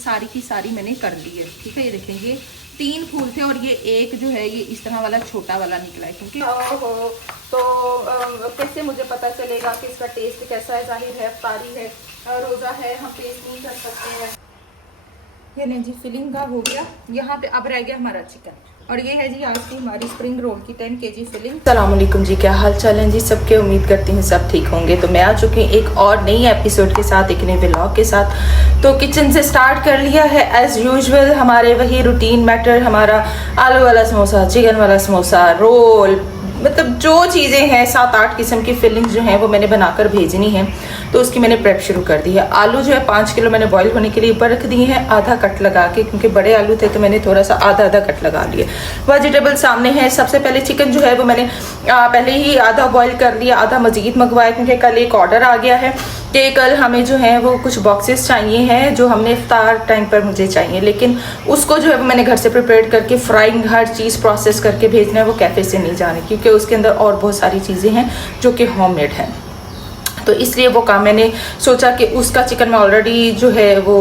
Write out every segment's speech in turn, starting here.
सारी की सारी मैंने कर ली है। ठीक है, ये देखें, ये 3 फूल थे और ये एक जो है ये इस तरह वाला छोटा वाला निकला है। क्योंकि तो कैसे मुझे पता चलेगा कि इसका टेस्ट कैसा है? जाहिर है अफ्तारी है, रोज़ा है, हम टेस्ट नहीं कर सकते हैं। ये नहीं जी, फिलिंग का हो गया। यहाँ पे अब रह गया हमारा चिकन, और ये है जी आज की हमारी स्प्रिंग रोल की 10 kg फिलिंग। अस्सलाम वालेकुम जी, क्या हाल चाल है जी सबके? उम्मीद करती हूँ सब ठीक होंगे। तो मैं आ चुकी हूँ एक और नई एपिसोड के साथ, एक नए व्लॉग के साथ। तो किचन से स्टार्ट कर लिया है एज यूजुअल, हमारे वही रूटीन मैटर, हमारा आलू वाला समोसा, चिकन वाला समोसा, रोल, मतलब जो चीज़ें हैं 7-8 किस्म की फिलिंग्स जो हैं वो मैंने बनाकर भेजनी है। तो उसकी मैंने प्रेप शुरू कर दी है। आलू जो है 5 किलो मैंने बॉईल होने के लिए ऊपर रख दिए हैं, आधा कट लगा के, क्योंकि बड़े आलू थे तो मैंने थोड़ा सा आधा कट लगा लिए। वेजिटेबल सामने है। सबसे पहले चिकन जो है वो मैंने पहले ही आधा बॉईल कर लिया, आधा मजीद मंगवाया, क्योंकि कल एक ऑर्डर आ गया है कि कल हमें जो है वो कुछ बॉक्सेस चाहिए हैं जो हमने इफ्तार टाइम पर मुझे चाहिए, लेकिन उसको जो है वो मैंने घर से प्रिपेयर करके फ्राइंग हर चीज़ प्रोसेस करके भेजना है। वो कैफ़े से नहीं जाने, क्योंकि उसके अंदर और बहुत सारी चीज़ें हैं जो कि होममेड हैं। तो इसलिए वो काम मैंने सोचा कि उसका चिकन मैं ऑलरेडी जो है वो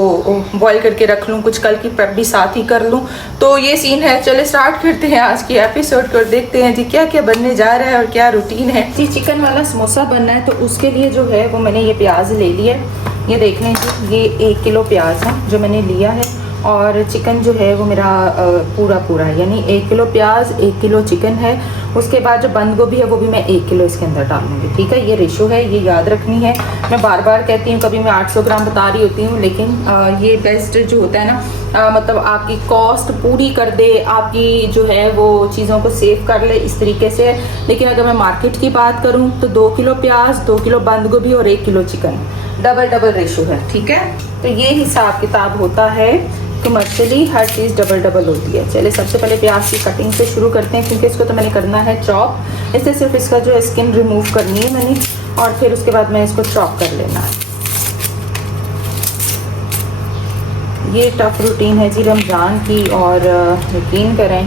बॉईल करके रख लूँ, कुछ कल की प्रेप भी साथ ही कर लूँ। तो ये सीन है। चले स्टार्ट करते हैं आज की एपिसोड को, देखते हैं जी क्या क्या बनने जा रहा है और क्या रूटीन है जी। चिकन वाला समोसा बनना है तो उसके लिए जो है वो मैंने ये प्याज ले लिया है। ये देख लें जी, ये 1 किलो प्याज है जो मैंने लिया है, और चिकन जो है वो मेरा पूरा है, यानी 1 किलो प्याज 1 किलो चिकन है। उसके बाद जो बंद गोभी है वो भी मैं 1 किलो इसके अंदर डालूंगी। ठीक है, ये रेशो है, ये याद रखनी है। मैं बार बार कहती हूँ, कभी मैं 800 ग्राम बता रही होती हूँ, लेकिन ये बेस्ट जो होता है ना, मतलब आपकी कॉस्ट पूरी कर दे, आपकी जो है वो चीज़ों को सेव कर ले, इस तरीके से। लेकिन अगर मैं मार्केट की बात करूँ तो 2 किलो प्याज, 2 किलो बंद गोभी और 1 किलो चिकन, डबल रेशो है। ठीक है, तो ये हिसाब किताब होता है। कमर्शियली हर चीज़ डबल होती है। चलिए सबसे पहले प्याज की कटिंग से शुरू करते हैं, क्योंकि इसको तो मैंने करना है चॉप। इससे सिर्फ इसका जो है स्किन रिमूव करनी है मैंने, और फिर उसके बाद मैं इसको चॉप कर लेना है। ये टफ रूटीन है जी रमज़ान की, और यकीन करें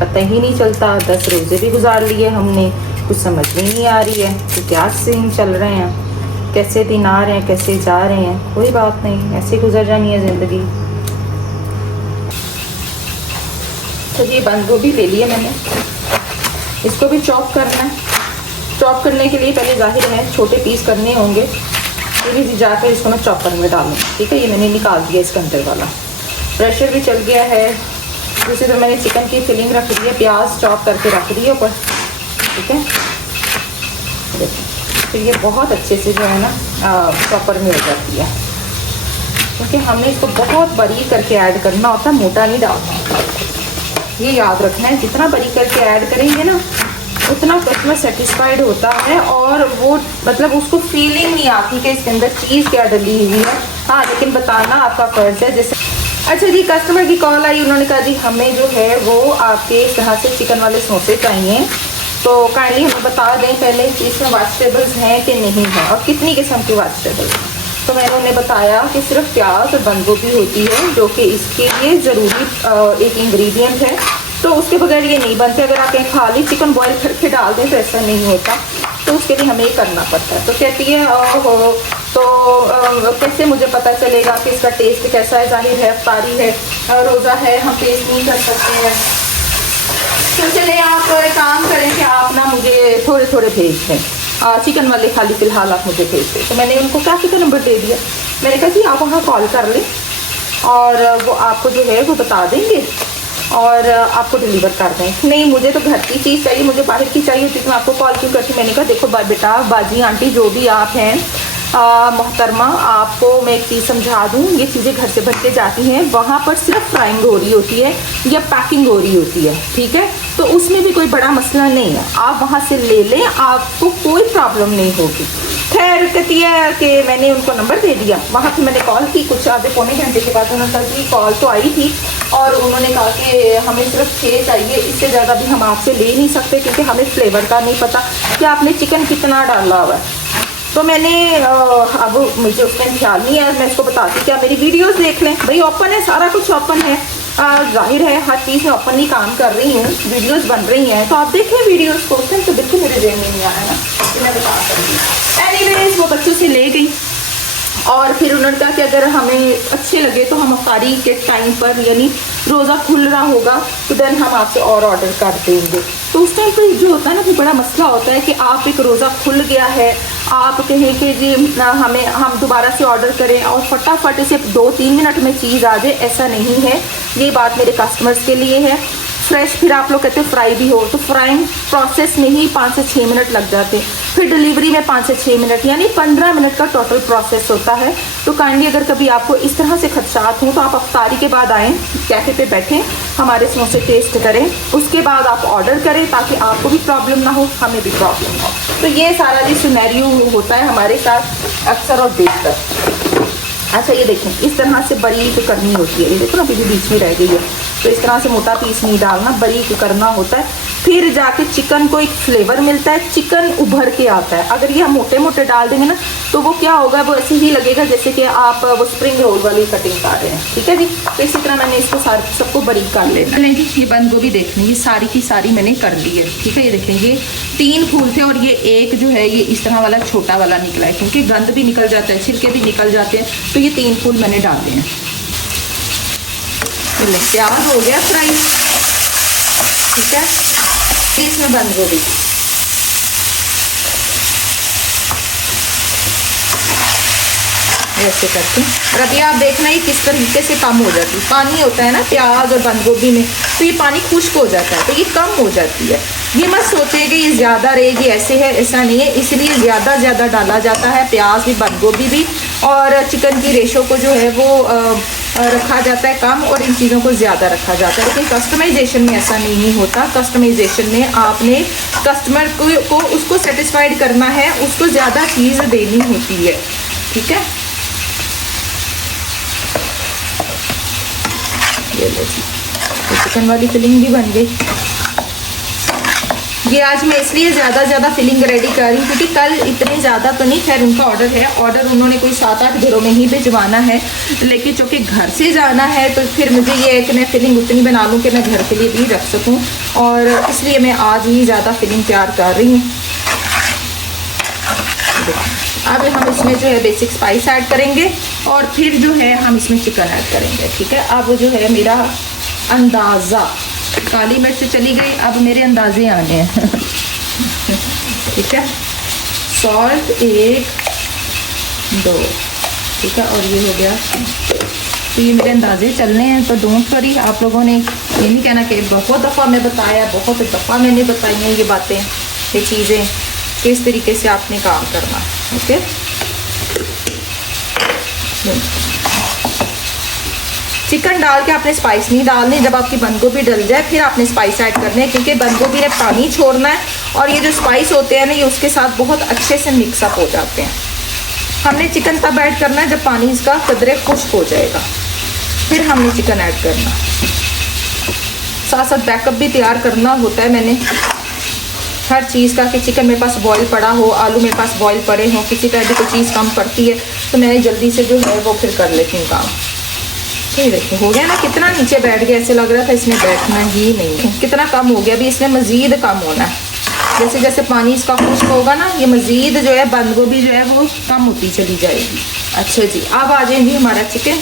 पता ही नहीं चलता। 10 रोज़े भी गुजार लिए हमने, कुछ समझ में नहीं आ रही है कि क्या सीन चल रहे हैं, कैसे दिन आ रहे हैं, कैसे जा रहे हैं। कोई बात नहीं, ऐसे गुजर जानी है ज़िंदगी। तो ये बंद गोभी ले लिया मैंने, इसको भी चॉप करना है। चॉप करने के लिए पहले जाहिर है छोटे पीस करने होंगे, फिर जाकर इसको मैं चॉपर में डालूँ। ठीक है, ये मैंने निकाल दिया इसके अंदर वाला, प्रेशर भी चल गया है। दूसरी तरफ मैंने चिकन की फिलिंग रख दी है, प्याज चॉप करके रख दी है ऊपर। ठीक है, देखिए फिर ये बहुत अच्छे से जो है ना चॉपर में हो जाती है, क्योंकि हमने इसको बहुत बारीक करके ऐड करना होता है, मोटा नहीं डालना। ये याद रखना है, जितना बारीक करके ऐड करेंगे ना उतना कस्टमर सेटिस्फाइड होता है, और वो मतलब उसको फीलिंग नहीं आती कि इसके अंदर चीज़ क्या डली हुई है। हाँ, लेकिन बताना आपका फ़र्ज़ है। जैसे अच्छा जी, कस्टमर की कॉल आई, उन्होंने कहा जी हमें जो है वो आपके इस तरह से चिकन वाले समोसे चाहिए, तो काइंडली हमें बता दें पहले कि इसमें वेजिटेबल्स हैं कि नहीं है, और कितनी किस्म की वेजिटेबल्स हैं। तो मैंने उन्हें बताया कि सिर्फ प्याज और बंद गोभी होती है, जो कि इसके लिए ज़रूरी एक इंग्रेडिएंट है, तो उसके बगैर ये नहीं बनते। अगर आप एक खाली चिकन बॉईल करके डाल दें तो ऐसा नहीं होता, तो उसके लिए हमें ये करना पड़ता है। तो कहती है ओहो, तो कैसे मुझे पता चलेगा कि इसका टेस्ट कैसा है? जाहिर है अफ्तारी है, रोज़ा है, हम टेस्ट नहीं कर सकते हैं। तो चले आप एक काम करें कि आप ना मुझे थोड़े भेज दें, चिकन वाले खाली फ़िलहाल आप मुझे भेज दें। तो मैंने उनको काफ़ी का नंबर दे दिया। मैंने कहा जी आप वहाँ कॉल कर लें, और वो आपको जो है वो बता देंगे और आपको डिलीवर कर दें। नहीं, मुझे तो घर की चीज़ चाहिए, मुझे बाहर की चाहिए होती तो मैं आपको कॉल क्यों करती। मैंने कहा देखो बेटा, बाजी, आंटी, जो भी आप हैं, मोहतरमा, आपको मैं एक चीज़ समझा दूँ, ये चीज़ें घर से बन के जाती हैं, वहाँ पर सिर्फ फ्राइंग हो रही होती है या पैकिंग हो रही होती है। ठीक है, तो उसमें भी कोई बड़ा मसला नहीं है, आप वहाँ से ले लें, आपको कोई प्रॉब्लम नहीं होगी। खैर कहती है कि मैंने उनको नंबर दे दिया, वहाँ से मैंने कॉल की, कुछ आधे पौने घंटे के बाद उन्होंने कहा कि कॉल तो आई थी, और उन्होंने कहा कि हमें सिर्फ 6 चाहिए, इससे ज़्यादा भी हम आपसे ले नहीं सकते, क्योंकि हमें फ्लेवर का नहीं पता कि आपने चिकन कितना डाला हुआ है। तो मैंने अब मुझे उसका ख्याल नहीं है, मैं इसको बताती क्या मेरी वीडियोस देख लें भाई, ओपन है, सारा कुछ ओपन है, जाहिर है हर चीज़ में ओपनली काम कर रही हूँ, वीडियोस बन रही हैं, तो आप देखें वीडियोस को। उसमें तो बिल्कुल मेरे जेब में नहीं आया ना, तो मैं बता सकती हूँ। एनीवेज वो बच्चों से ले गई, और फिर उन्होंने कहा कि अगर हमें अच्छे लगे तो हम अफ्तारी के टाइम पर, यानी रोज़ा खुल रहा होगा तो देन हम आपसे और ऑर्डर कर देंगे। तो उस टाइम पर जो होता है ना, वो बड़ा मसला होता है कि आप एक रोज़ा खुल गया है, आप कहें कि जी हम दोबारा से ऑर्डर करें और फटाफट से 2-3 मिनट में चीज़ आ जाए, ऐसा नहीं है। ये बात मेरे कस्टमर्स के लिए है। फ्रेश फिर आप लोग कहते हैं फ्राई भी हो, तो फ्राइंग प्रोसेस में ही 5 से 6 मिनट लग जाते हैं, फिर डिलीवरी में 5 से 6 मिनट, यानी 15 मिनट का टोटल प्रोसेस होता है। तो काइंडली अगर कभी आपको इस तरह से खदशात हों तो आप अफ्तारी के बाद आएँ, कैफ़े पे बैठें, हमारे समोसे टेस्ट करें, उसके बाद आप ऑर्डर करें ताकि आपको भी प्रॉब्लम ना हो, हमें भी प्रॉब्लम ना हो। तो ये सारा जी सिनेरियो होता है हमारे साथ अक्सर और बेशतर। अच्छा ये देखें, इस तरह से बारीक करनी होती है। ये देखो ना, अभी भी बीच में रह गई है, तो इस तरह से मोटा पीस नहीं डालना, बारीक करना होता है। फिर जाके चिकन को एक फ्लेवर मिलता है, चिकन उभर के आता है। अगर ये हम मोटे मोटे डाल देंगे ना तो वो क्या होगा, वो ऐसे ही लगेगा जैसे कि आप वो स्प्रिंग रोल वाली कटिंग कर रहे हैं। ठीक है जी, तो इसी तरह मैंने इसको सबको बारीक कर लेना। चलें जी, ये बंद गोभी देख लें, ये सारी की सारी मैंने कर ली है। ठीक है, ये देखें, ये 3 फूल थे और ये एक जो है ये इस तरह वाला छोटा वाला निकला है, क्योंकि गंद भी निकल जाता है, छिलके भी निकल जाते हैं। तो ये 3 फूल मैंने डाले हैं। प्याज हो गया फ्राई। ठीक है, इसमें बंद गोभी, ऐसे करके। और अभी आप देखना ये किस तरीके से कम हो जाती है। पानी होता है ना प्याज और बंद गोभी में, तो ये पानी खुश्क हो जाता है, तो ये कम हो जाती है। ये मत सोचें कि ये ज़्यादा रहेगी, ऐसे है, ऐसा नहीं है। इसलिए ज़्यादा डाला जाता है, प्याज भी बंद गोभी भी, और चिकन की रेशो को जो है वो रखा जाता है कम, और इन चीज़ों को ज़्यादा रखा जाता है। लेकिन कस्टमाइजेशन में ऐसा नहीं होता। कस्टमाइजेशन में आपने कस्टमर को उसको सेटिस्फाइड करना है, उसको ज़्यादा चीज़ देनी होती है। ठीक है, ये लो जी, तो चिकन वाली फिलिंग भी बन गई। ये आज मैं इसलिए ज़्यादा फिलिंग रेडी कर रही हूँ क्योंकि कल इतने ज़्यादा तो नहीं, खैर उनका ऑर्डर है, ऑर्डर उन्होंने कोई 7-8 घरों में ही भिजवाना है, लेकिन चूँकि घर से जाना है तो फिर मुझे ये है कि मैं फिलिंग उतनी बना लूँ कि मैं घर के लिए भी रख सकूँ, और इसलिए मैं आज ही ज़्यादा फिलिंग तैयार कर रही हूँ। अब हम इसमें जो है बेसिक स्पाइस ऐड करेंगे और फिर जो है हम इसमें चिकन ऐड करेंगे। ठीक है, अब जो है मेरा अंदाज़ा, काली मिर्च चली गई, अब मेरे अंदाजे आने हैं। ठीक है, सॉल्ट 1-2, ठीक है, और ये हो गया। तो ये मेरे अंदाजे चलने हैं, तो डोंट वरी, आप लोगों ने ये नहीं कहना कि बहुत दफ़ा मैं बताया, बहुत दफ़ा मैंने बताई हैं ये बातें, ये चीज़ें, किस तरीके से आपने काम करना। ओके, चिकन डाल के आपने स्पाइस नहीं डालनी, जब आपकी बंद गोभी डल जाए फिर आपने स्पाइस ऐड करने हैं, क्योंकि बंद गोभी ने पानी छोड़ना है और ये जो स्पाइस होते हैं ना ये उसके साथ बहुत अच्छे से मिक्सअप हो जाते हैं। हमने चिकन तब ऐड करना है जब पानी इसका कदरे खुश्क हो जाएगा, फिर हमने चिकन ऐड करना। साथ साथ बैकअप भी तैयार करना होता है मैंने हर चीज़ का, कि चिकन मेरे पास बॉईल पड़ा हो, आलू मेरे पास बॉईल पड़े हों, किसी तरह की कोई चीज़ कम पड़ती है तो मैंने जल्दी से जो है वो फिर कर लेती हूँ काम। तो ये देखिए हो गया ना, कितना नीचे बैठ गया, ऐसे लग रहा था इसमें बैठना ही नहीं है, कितना कम हो गया। अभी इसमें मज़ीद कम होना है, जैसे जैसे पानी इसका खुश्क होगा ना, ये मज़ीद जो है बंद गोभी जो है वो कम होती चली जाएगी। अच्छा जी, अब आ जाएंगे हमारा चिकन,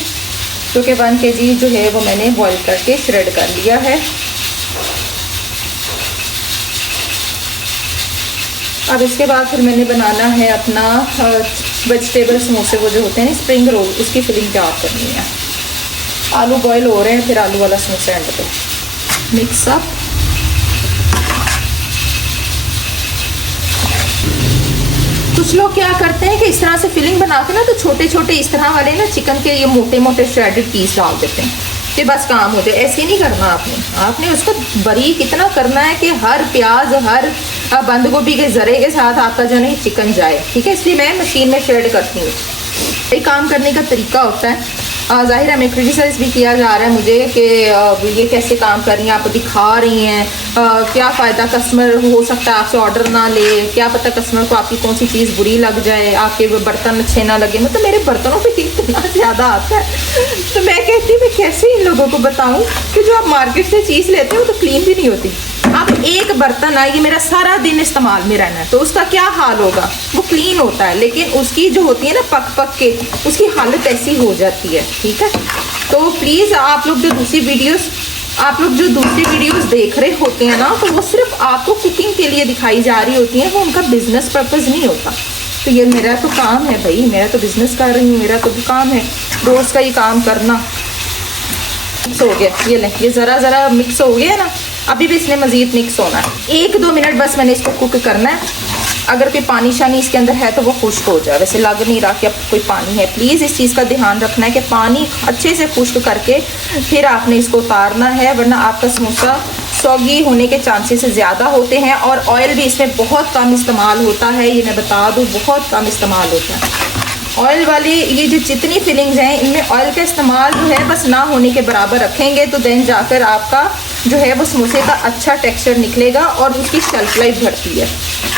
जो कि 1 kg जो है वो मैंने बॉईल करके श्रेड कर लिया है। अब इसके बाद फिर मैंने बनाना है अपना वेजिटेबल समोसे, वो जो होते हैं स्प्रिंग रोल, उसकी फिलिंग तैयार करनी है। आलू बॉईल हो रहे हैं, फिर आलू वाला समोसा एंड पे मिक्स अप। कुछ लोग क्या करते हैं कि इस तरह से फिलिंग बना के ना तो छोटे छोटे इस तरह वाले ना चिकन के ये मोटे मोटे श्रेडेड पीस डाल देते हैं कि बस काम हो जाए। ऐसे नहीं करना आपने उसको बारीक इतना करना है कि हर प्याज, हर बंद गोभी के ज़रे के साथ आपका जो है चिकन जाए। ठीक है, इसलिए मैं मशीन में श्रेड करती हूँ। ये काम करने का तरीका होता है। ज़ाहिर है मैं क्रिटिसाइज़ भी किया जा रहा है मुझे कि ये कैसे काम कर रही हैं, आप दिखा रही हैं, क्या फ़ायदा, कस्टमर हो सकता है आपसे ऑर्डर ना ले, क्या पता कस्टमर को आपकी कौन सी चीज़ बुरी लग जाए, आपके बर्तन अच्छे ना लगे। मतलब मेरे बर्तनों पे इतना ज़्यादा आता है, तो मैं कहती हूँ मैं कैसे इन लोगों को बताऊँ कि जो आप मार्केट से चीज़ लेते हो तो क्लीन भी नहीं होती। अब एक बर्तन है, ये मेरा सारा दिन इस्तेमाल में रहना है, तो उसका क्या हाल होगा? वो क्लीन होता है, लेकिन उसकी जो होती है ना पक पक के, उसकी हालत ऐसी हो जाती है। ठीक है, तो प्लीज़ आप लोग जो दूसरी वीडियोस देख रहे होते हैं ना, तो वो सिर्फ आपको कुकिंग के लिए दिखाई जा रही होती हैं, वो उनका बिजनेस पर्पस नहीं होता। तो ये मेरा तो काम है भाई, मेरा तो बिजनेस कर रही हूँ, मेरा तो काम है रोज़ का ये काम करना। मिक्स हो गया, ये ले, ये ज़रा मिक्स हो गया ना, अभी भी इसने मज़ीद मिक्स होना है। 1-2 मिनट बस मैंने इसको कुक करना है। अगर कोई पानी शानी इसके अंदर है तो वो खुश्क हो जाए। वैसे लग नहीं रहा कि अब कोई पानी है। प्लीज़ इस चीज़ का ध्यान रखना है कि पानी अच्छे से खुश्क करके फिर आपने इसको उतारना है, वरना आपका समोसा सॉगी होने के चांसेस ज़्यादा होते हैं। और ऑयल भी इसमें बहुत कम इस्तेमाल होता है, ये मैं बता दूँ, बहुत कम इस्तेमाल होता है। ऑयल वाली ये जो जितनी फिलिंग्स हैं, इनमें ऑयल का इस्तेमाल जो है बस ना होने के बराबर रखेंगे, तो देन जाकर आपका जो है वो समोसे का अच्छा टेक्सचर निकलेगा और उसकी शेल्फ लाइफ बढ़ती है।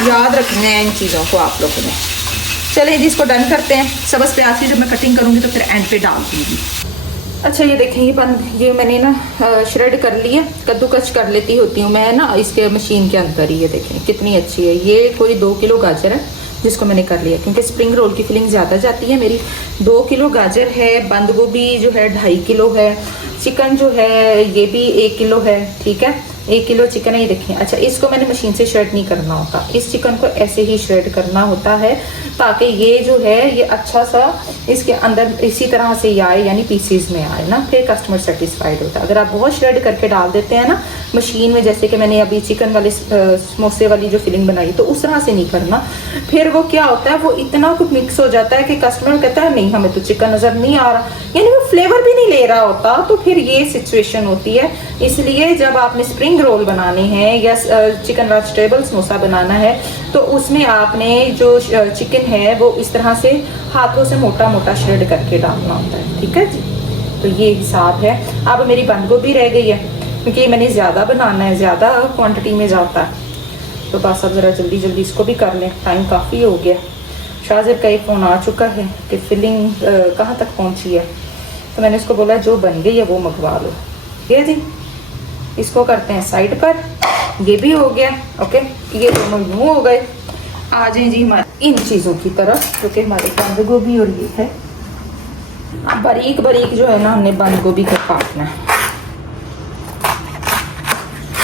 याद रखना है इन चीज़ों को आप लोगों ने। चलिए जी, इसको डन करते हैं। सब्ज़ प्याज की जब मैं कटिंग करूँगी तो फिर एंड पे डाल दूँगी। अच्छा, ये देखें, ये मैंने ना श्रेड कर लिया, कद्दूकस कर लेती होती हूँ मैं ना इसके मशीन के अंदर ही। ये देखें कितनी अच्छी है। ये कोई 2 किलो गाजर है जिसको मैंने कर लिया, क्योंकि स्प्रिंग रोल की फिलिंग ज़्यादा जाती है मेरी। 2 किलो गाजर है, बंद गोभी जो है 2.5 किलो है, चिकन जो है ये भी 1 किलो है। ठीक है, 1 किलो चिकन है, ये देखें। अच्छा, इसको मैंने मशीन से श्रेड नहीं करना होता, इस चिकन को ऐसे ही श्रेड करना होता है, ताकि ये जो है ये अच्छा सा इसके अंदर इसी तरह से आए, यानी पीसीज में आए ना, फिर कस्टमर सेटिस्फाइड होता है। अगर आप बहुत श्रेड करके डाल देते हैं ना मशीन में, जैसे कि मैंने अभी चिकन वाले समोसे वाली जो फिलिंग बनाई, तो उस तरह से नहीं करना। फिर वो क्या होता है, वो इतना कुछ मिक्स हो जाता है कि कस्टमर कहता है नहीं हमें तो चिकन नज़र नहीं आ रहा, यानी वो फ्लेवर भी नहीं ले रहा होता। तो फिर ये सिचुएशन होती है। इसलिए जब आपने स्प्रिंग रोल बनाने हैं या चिकन वेजिटेबल समोसा बनाना है, तो उसमें आपने जो चिकन है वो इस तरह से हाथों से मोटा मोटा श्रेड करके डालना होता है। ठीक है जी, तो ये हिसाब है। अब मेरी बंद गोभी रह गई है, क्योंकि मैंने ज़्यादा बनाना है, ज़्यादा क्वांटिटी में जाता है, तो बस अब ज़रा जल्दी जल्दी इसको भी कर लें, टाइम काफ़ी हो गया। शाहज़ेब का एक फ़ोन आ चुका है कि फिलिंग कहाँ तक पहुँची है, तो मैंने उसको बोला जो बन गई है वो मंगवा लो। ये जी, इसको करते हैं साइड पर, ये भी हो गया। ओके, ये दोनों यूँ हो गए। आ जाए जी हमारे इन चीज़ों की तरफ, क्योंकि हमारे बंद गोभी और ये है बारीक बारीक जो है ना, हमने बंद गोभी को काटना है।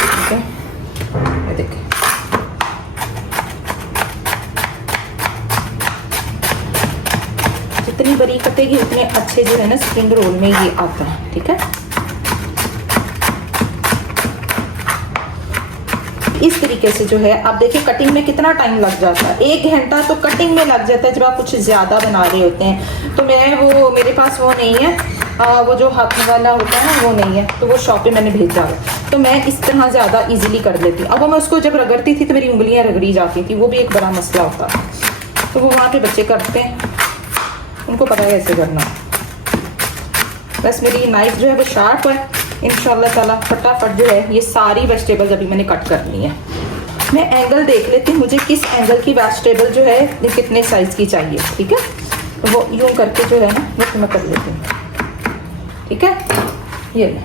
ठीक है, ये देखिए जितनी बारीक कटेगी उतने अच्छे जो है ना स्प्रिंग रोल में ये आता है। ठीक है, इस तरीके से जो है आप देखिए कटिंग में कितना टाइम लग जाता है। 1 घंटा तो कटिंग में लग जाता है जब आप कुछ ज़्यादा बना रहे होते हैं। तो मैं वो मेरे पास वो नहीं है, वो जो हाथ वाला होता है ना वो नहीं है, तो वो शॉप पे मैंने भेजा है, तो मैं इस तरह ज़्यादा इजीली कर लेती हूँ। अब वो मैं उसको जब रगड़ती थी तो मेरी उंगलियाँ रगड़ी जाती थी, वो भी एक बड़ा मसला होता है। तो वो वहाँ पे बच्चे करते हैं, उनको पता है कैसे करना। बस मेरी नाइफ जो है वो शार्प है, इंशाल्लाह ताला फटाफट जो है ये सारी वेजिटेबल्स अभी मैंने कट करनी है। मैं एंगल देख लेती हूँ, मुझे किस एंगल की वेजिटेबल जो है कितने साइज़ की चाहिए। ठीक है, तो वो यूँ करके जो है ना वो मैं कर लेती हूँ। ठीक है, ये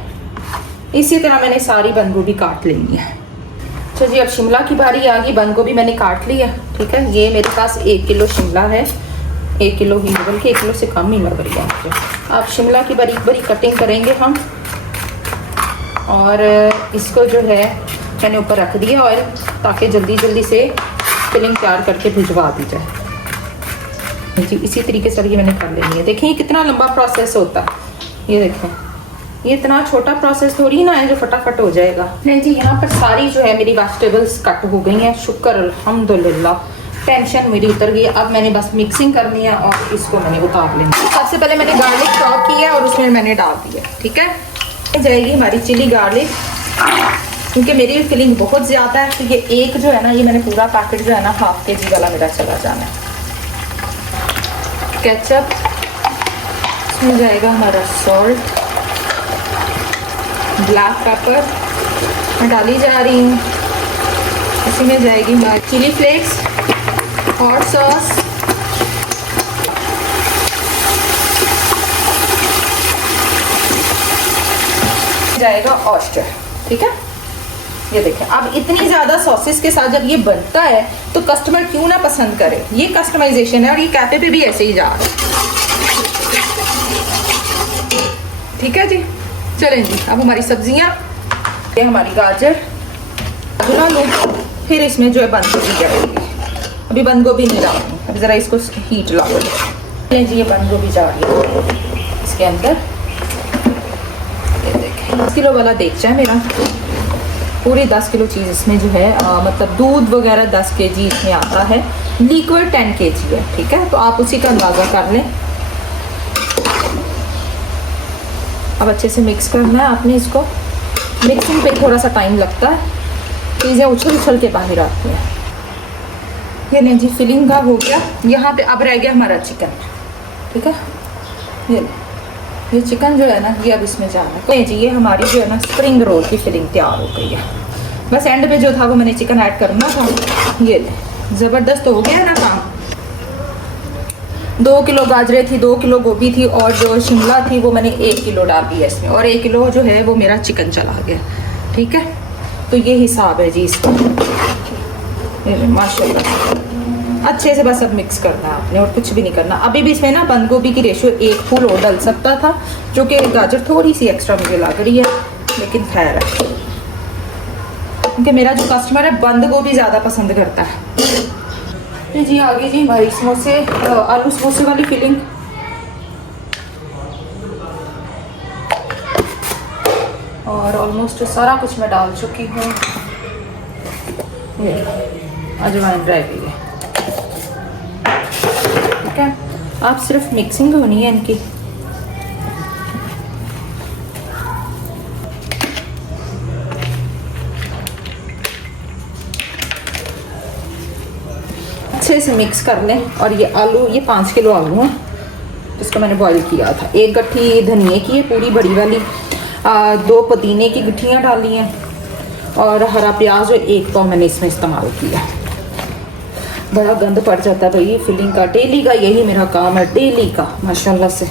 इसी तरह मैंने सारी बंद गोभी काट लेनी है। अच्छा जी, अब शिमला की बारी आ गई। बंद गोभी मैंने काट ली है। ठीक है, ये मेरे पास 1 किलो शिमला है, 1 किलो ही, बल्कि 1 किलो से कम ही लग रही है मुझे। अब शिमला की बारीक बारीक कटिंग करेंगे हम, और इसको जो है मैंने ऊपर रख दिया ऑयल, ताकि जल्दी जल्दी से फिलिंग तैयार करके भिजवा दी जाए जी। इसी तरीके से ये मैंने कर लेनी है। देखिए कितना लंबा प्रोसेस होता है, ये देखें, ये इतना छोटा प्रोसेस थोड़ी ना है जो फटाफट हो जाएगा। नहीं जी, यहाँ पर सारी जो है मेरी वेजिटेबल्स कट हो गई हैं, शुक्र अल्हम्दुलिल्लाह, टेंशन मेरी उतर गई। अब मैंने बस मिक्सिंग करनी है और इसको मैंने उतार लेना। सबसे पहले मैंने गार्लिक चॉप किया और उसमें मैंने डाल दिया। ठीक है, जाएगी हमारी चिली गार्लिक, क्योंकि मेरी फिलिंग बहुत ज़्यादा है, तो ये एक जो है ना, ये मैंने पूरा पैकेट जो है ना 1/2 kg वाला मेरा चला जाना है। केचप, इसमें जाएगा हमारा सॉल्ट, ब्लैक पेपर मैं डाली जा रही हूँ, इसी में जाएगी हमारी चिली फ्लेक्स, हॉट सॉस, जाएगा ऑयस्टर। ठीक है, ये देखें, अब इतनी ज़्यादा सॉसेस के साथ जब ये बनता है तो कस्टमर क्यों ना पसंद करे। ये कस्टमाइजेशन है और ये कैफे पे भी ऐसे ही जा रहा है। ठीक है जी, चलें जी। अब हमारी सब्जियां, ये हमारी गाजर चुना लो, फिर इसमें जो है बंद गोभी जाएगी। अभी बंद गोभी नहीं डालूंगी, अभी ज़रा इसको हीट लाओ जी। ये बंद गोभी जा रही है इसके अंदर। ये देखें 10 किलो वाला देगचा है मेरा, पूरी 10 किलो चीज़ इसमें जो है मतलब दूध वगैरह 10 kg इसमें आता है, लिक्विड 10 kg है। ठीक है, तो आप उसी का अंदाज़ा कर लें। अब अच्छे से मिक्स करना है आपने इसको। मिक्सिंग पे थोड़ा सा टाइम लगता है, चीज़ें उछल उछल के बाहर आती हैं। ये नहीं जी, फिलिंग का हो गया। यहाँ पे अब रह गया हमारा चिकन। ठीक है, ये चिकन जो है ना, ये अब इसमें जाना है जी। ये हमारी जो है ना स्प्रिंग रोल की फिलिंग तैयार हो गई है। बस एंड पे जो था वो मैंने चिकन ऐड करना था। ये ज़बरदस्त हो गया ना काम। 2 किलो गाजरें थी, 2 किलो गोभी थी और जो शिमला थी वो मैंने 1 किलो डाल दिया इसमें, और 1 किलो जो है वो मेरा चिकन चला गया। ठीक है, तो ये हिसाब है जी इसका। माशाल्लाह अच्छे से बस अब मिक्स करना है आपने और कुछ भी नहीं करना। अभी भी इसमें ना बंद गोभी की रेशियो 1 फूल और डल सकता था, जो कि गाजर थोड़ी सी एक्स्ट्रा मुझे लग रही है, लेकिन खैर है क्योंकि मेरा जो कस्टमर है बंद गोभी ज़्यादा पसंद करता है। जी आगे जी हमारी समोसे, आलू समोसे वाली फिलिंग। और ऑलमोस्ट सारा कुछ मैं डाल चुकी हूँ। अजवाइन रह गई है। ठीक है, आप सिर्फ मिक्सिंग होनी है इनकी। अच्छे से मिक्स कर लें। और ये आलू, ये 5 किलो आलू हैं जिसको मैंने बॉईल किया था। 1 गट्ठी धनिए की है पूरी बड़ी वाली, 2 पुदीने की गुठियाँ डाली हैं और हरा प्याज जो 1 पाव मैंने इसमें इस्तेमाल किया। बड़ा गंद पड़ जाता है भाई फिलिंग का, डेली का यही मेरा काम है, डेली का माशाल्लाह से।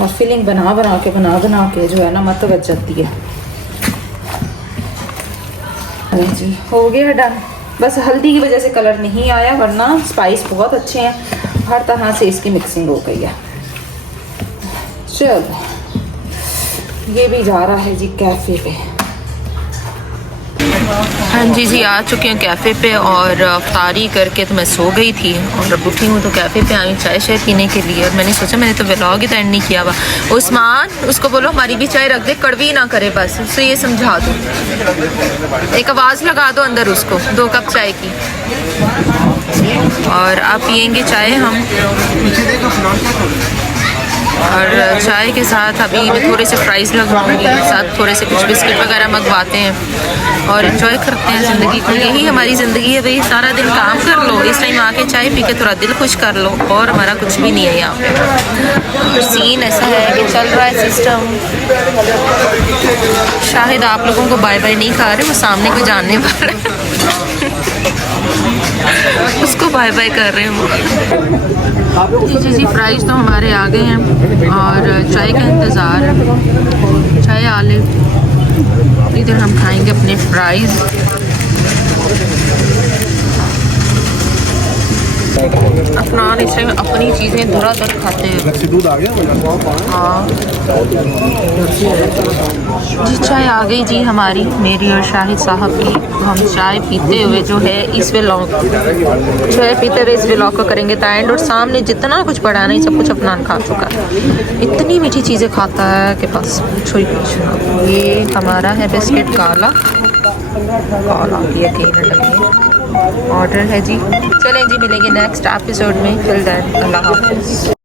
और फिलिंग बना बना के जो है ना मत बच जाती है। अरे जी हो गया डन। बस हल्दी की वजह से कलर नहीं आया, वरना स्पाइस बहुत अच्छे हैं, हर तरह से इसकी मिक्सिंग हो गई है। चलो ये भी जा रहा है जी कैफ़े पे। हाँ जी आ चुके हैं कैफ़े पे और अफ्तारी करके तो मैं सो गई थी और अब उठी हूँ तो कैफ़े पे आई चाय शाय पीने के लिए। और मैंने सोचा मैंने तो व्लॉग ही तो एंड नहीं किया हुआ। उस्मान उसको बोलो हमारी भी चाय रख दे, कड़वी ना करे, बस उससे ये समझा दो, एक आवाज़ लगा दो अंदर उसको 2 कप चाय की। और आप पियेंगे चाय हम, और चाय के साथ अभी मैं थोड़े से फ्राइज़ लगवाऊंगी, साथ थोड़े से कुछ बिस्किट वगैरह मंगवाते हैं और एंजॉय करते हैं ज़िंदगी को। यही हमारी ज़िंदगी है भाई, सारा दिन काम कर लो, इस टाइम आके चाय पी के थोड़ा दिल खुश कर लो, और हमारा कुछ भी नहीं है यहाँ पे। सीन ऐसा है कि चल रहा है सिस्टम। शायद आप लोगों को बाय बाय नहीं खा रहे, वो सामने को जानने वाले उसको बाय बाय कर रहे हो। जी फ्राइज़ तो हमारे आ गए हैं और चाय का इंतज़ार है। चाय आ ले, इधर हम खाएंगे अपने फ्राइज़। अफनान इस टाइम अपनी चीज़ें धुराधर खाते हैं। दूध आ गया। हाँ जी चाय आ गई जी हमारी, मेरी और शाहिद साहब की। हम चाय पीते हुए जो है इस व्लॉग को करेंगे द एंड। और सामने जितना कुछ पड़ा नहीं सब कुछ अफनान खा चुका है, इतनी मीठी चीज़ें खाता है कि बस पूछो ही कुछ। ये हमारा है बिस्किट काला ऑर्डर है जी। चलें जी मिलेंगे नेक्स्ट एपिसोड में, टिल देन अल्लाह हाफ़िज़।